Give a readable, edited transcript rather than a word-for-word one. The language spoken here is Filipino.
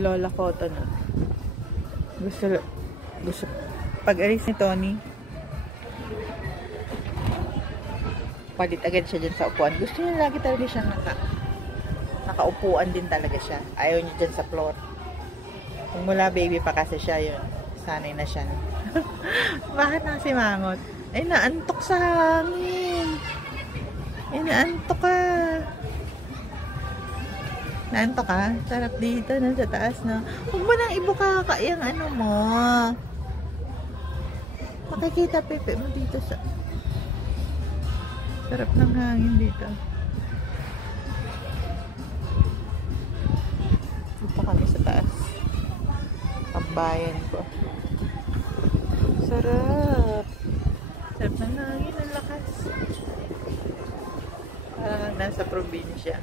Lola Photo na. Gusto pag-alis ni Tony, palit agad siya dyan sa upuan. Gusto niya lagi talaga siyang nakaupuan din talaga siya. Ayaw niya dyan sa floor. Kung mula baby pa kasi siya yun. Sanay na siya. Bakit na si Mangot? Ay, naantok sa hangin. Ay, naantok ka. Naantok ka? Sarap dito, nasa taas na. Huwag mo nang ibuka yung ano mo. Makikita pepe mo dito sa... Sarap ng hangin dito. Dito kami sa taas. Tambayan ko. Sarap. Sarap ng hangin. Ang lakas. Parang nasa probinsya.